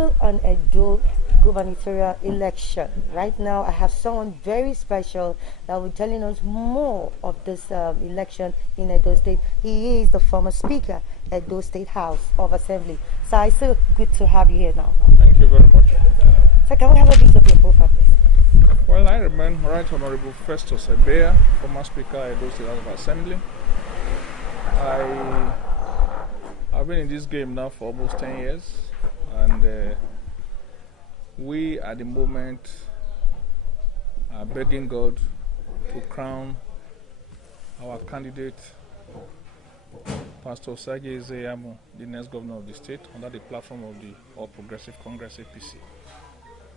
still on Edo gubernatorial election. Right now, I have someone very special that will be telling us more of this election in Edo State. He is the former Speaker, Edo State House of Assembly. So it's so good to have you here now. Thank you very much. So can we have a bit of your profile, please? Well, I remain Right Honorable FESTUS EBEA, former Speaker, Edo State House of Assembly. I've been in this game now for almost 10 years, and we at the moment are begging God to crown our candidate, Pastor EBEA, the next governor of the state, under the platform of the All Progressive Congress APC,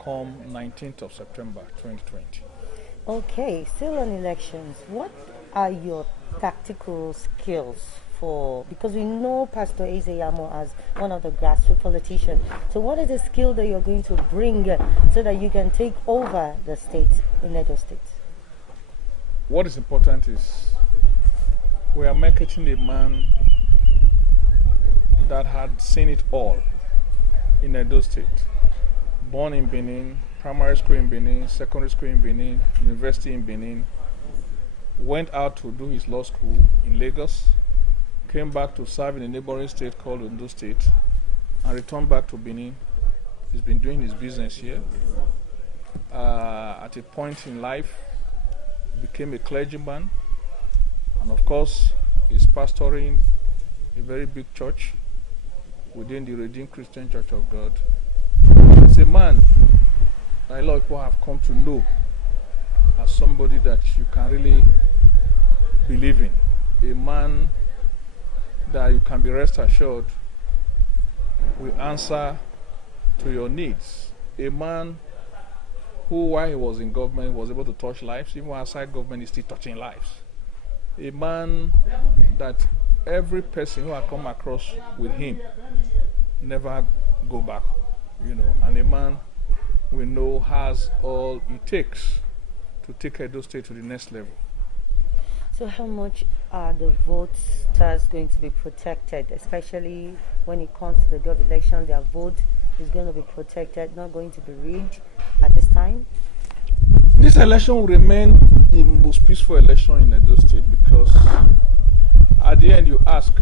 come 19th of September 2020. Okay, still on elections, what are your tactical skills for, because we know Pastor EBEA as one of the grassroots politicians. So what is the skill that you're going to bring so that you can take over the state in Edo State? What is important is we are marketing a man that had seen it all in Edo State. Born in Benin, primary school in Benin, secondary school in Benin, university in Benin, went out to do his law school in Lagos, came back to serve in a neighboring state called Ondo State, and returned back to Benin. He's been doing his business here. At a point in life, became a clergyman, and of course, he's pastoring a very big church within the Redeemed Christian Church of God. It's a man that a lot of people have come to know as somebody that you can really believe in. A man that you can be rest assured will answer to your needs. A man who, while he was in government, was able to touch lives. Even outside government, he's still touching lives. A man that every person who has come across with him never go back, and a man we know has all it takes to take Edo State to the next level. So how much are the voters going to be protected, especially when it comes to the day of election? Their vote is going to be protected, not going to be rigged at this time? This election will remain the most peaceful election in Edo State, because at the end you ask,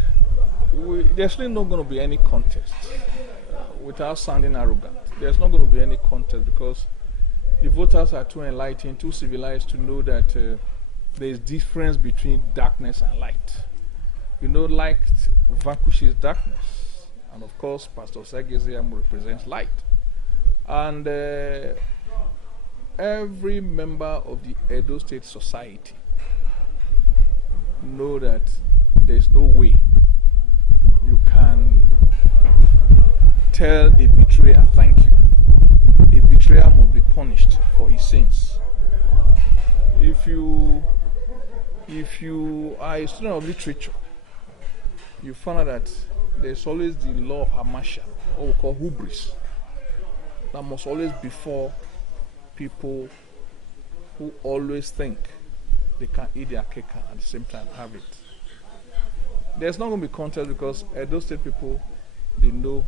there's really not going to be any contest. Without sounding arrogant, there's not going to be any contest, because the voters are too enlightened, too civilized to know that there is difference between darkness and light. Light vanquishes darkness, and of course Pastor EBEA represents light. And every member of the Edo State society know that there's no way you can tell a betrayer thank you. A betrayer must be punished for his sins. If you are a student of literature, you find out that there's always the law of hamartia, what we call hubris, that must always befall people who always think they can eat their cake and at the same time have it. There's not going to be contest, because Edo State people, they know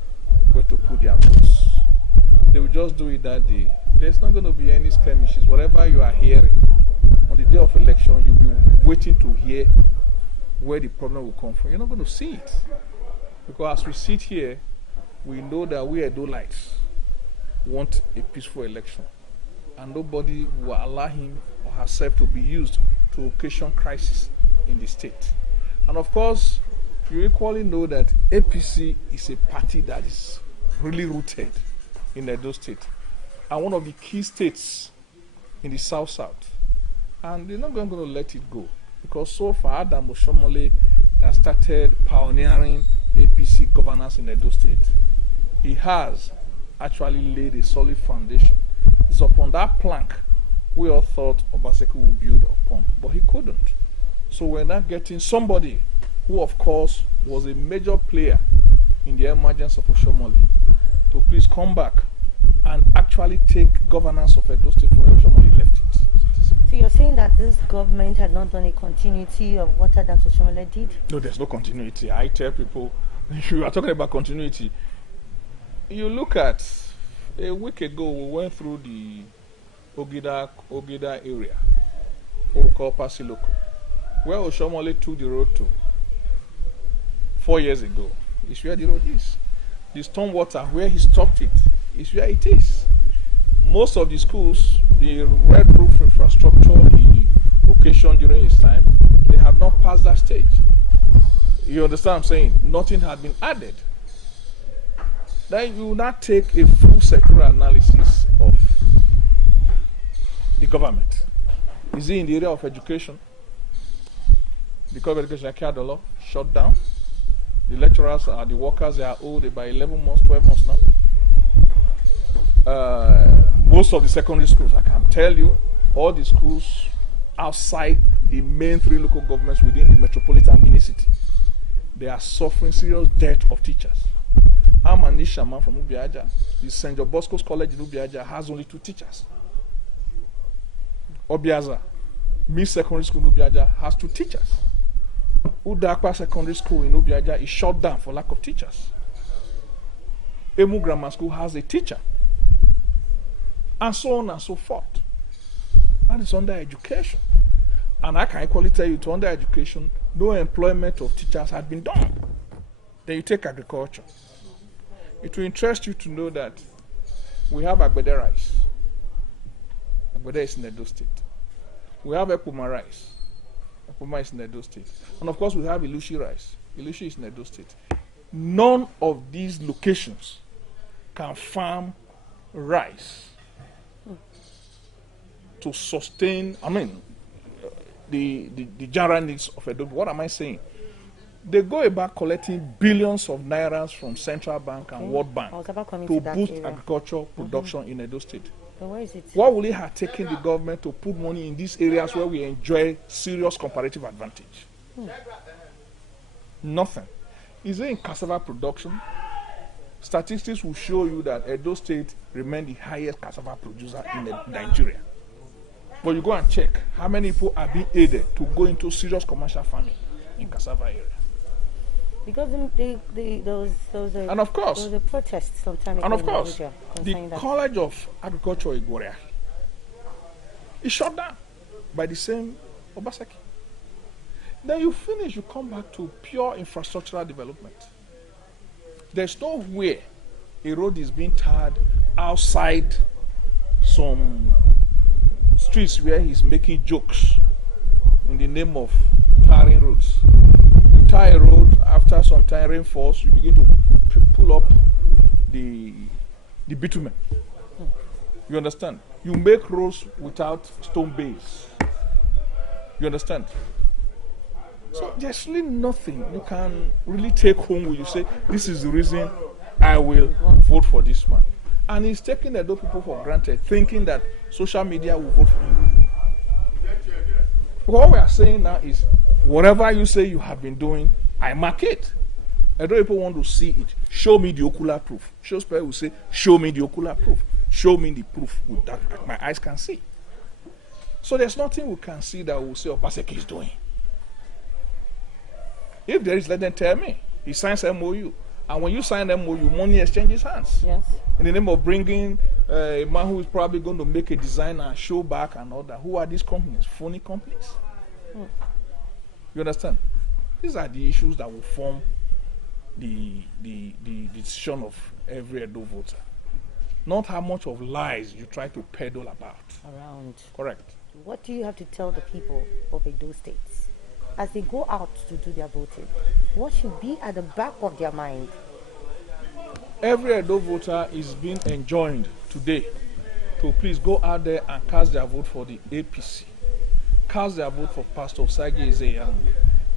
where to put their votes. They will just do it that day. There's not going to be any skirmishes. Whatever you are hearing on the day of election, you'll be waiting to hear where the problem will come from. You're not going to see it, because as we sit here, we know that we Edolites want a peaceful election, and nobody will allow him or herself to be used to occasion crisis in the state. And of course, you equally know that APC is a party that is really rooted in Edo State, and one of the key states in the South. And they're not going to let it go, because so far Adam Oshomole has started pioneering APC governance in Edo State. He has actually laid a solid foundation. It's upon that plank we all thought Obaseki would build upon, but he couldn't. So we're now getting somebody who, of course, was a major player in the emergence of Oshomole to please come back and actually take governance of Edo State from where Oshomole left it. So you're saying that this government had not done a continuity of what Adams Oshomole did? No, there's no continuity. I tell people, you are talking about continuity. You look at A week ago, we went through the Ogida area, what we call Pasiloko, where Oshomole took the road to 4 years ago. Is where the road is. The storm water, where he stopped it, is where it is. Most of the schools, the red roof infrastructure, the occasion during his time, they have not passed that stage. You understand what I'm saying? Nothing had been added. Then you will not take a full sectoral analysis of the government. Is it in the area of education? The College of Education carried the law, shut down. The lecturers are the workers, they are old by 11 months, 12 months now. Most of the secondary schools, I can tell you, all the schools outside the main 3 local governments within the metropolitan Benin City, they are suffering serious dearth of teachers. I'm an Ishaman from Ubiaja. The St. John Bosco's College in Ubiaja has only 2 teachers. Obiaza, Miss Secondary School in Ubiaja has 2 teachers. Udakwa Secondary School in Ubiaja is shut down for lack of teachers. Emu Grammar School has a teacher. And so on and so forth. That is under education. And I can equally tell you, to under education, no employment of teachers had been done. Then you take agriculture. It will interest you to know that we have Agbede rice. Agbede is in Edo State. We have Epuma rice. Epuma is in Edo State. And of course we have Ilushi rice. Ilushi is in Edo State. None of these locations can farm rice to sustain, the general needs of Edo. What am I saying? They go about collecting billions of nairas from Central Bank and World Bank to boost agricultural production in Edo State. So where is it? What will it have taken the government to put money in these areas where we enjoy serious comparative advantage? Nothing. Is it in cassava production? Statistics will show you that Edo State remains the highest cassava producer in Nigeria. But you go and check how many people are being aided to go into serious commercial farming in cassava area. Because those and of course, there was a protest sometime ago. And of course, the that. College of Agriculture Igboria is shut down by the same Obaseki. Then you finish, you come back to pure infrastructural development. There's nowhere a road is being tarred outside some streets where he's making jokes in the name of tarring roads. You tar a road, after some time rain falls, you begin to pull up the bitumen. You understand? You make roads without stone base. You understand? So there's really nothing you can really take home when you say, this is the reason I will vote for this man. And he's taking the Edo people for granted, thinking that social media will vote for him. What we are saying now is, whatever you say you have been doing, I mark it. Edo people want to see it. Show me the ocular proof. Shakespeare will say, show me the ocular proof. Show me the proof with that my eyes can see. So there's nothing we can see that will say Obaseki is doing. If there is, let them tell me. He signs MOU. And when you sign MOU, money exchanges hands. Yes. In the name of bringing a man who is probably going to make a design and show back and all that. Who are these companies? Phony companies. You understand? These are the issues that will form the decision of every Edo voter. Not how much of lies you try to peddle about. Around. Correct. What do you have to tell the people of Edo States as they go out to do their voting? What should be at the back of their mind? Every Edo voter is being enjoined today to please go out there and cast their vote for the APC. Cast their vote for Pastor Sage Ezeyan,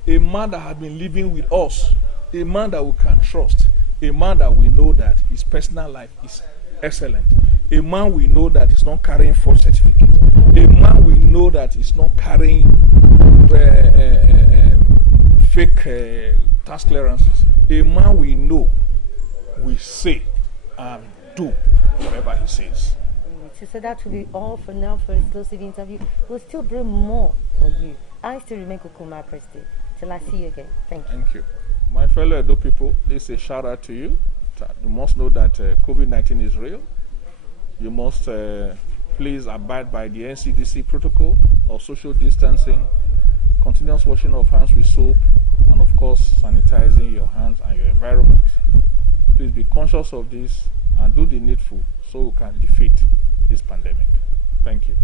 a man that has been living with us, a man that we can trust, a man that we know that his personal life is excellent, a man we know that is not carrying false certificates, a man we know that is not carrying fake tax clearances, a man we know will say and do whatever he says. So that will be all for now for exclusive interview. We'll still bring more for you. I still remain Kukuma Christie. Till I see you again. Thank you. Thank you. My fellow Edo people, this is a shout out to you. You must know that COVID-19 is real. You must please abide by the NCDC protocol of social distancing, continuous washing of hands with soap, and of course sanitizing your hands and your environment. Please be conscious of this and do the needful so we can defeat this pandemic. Thank you.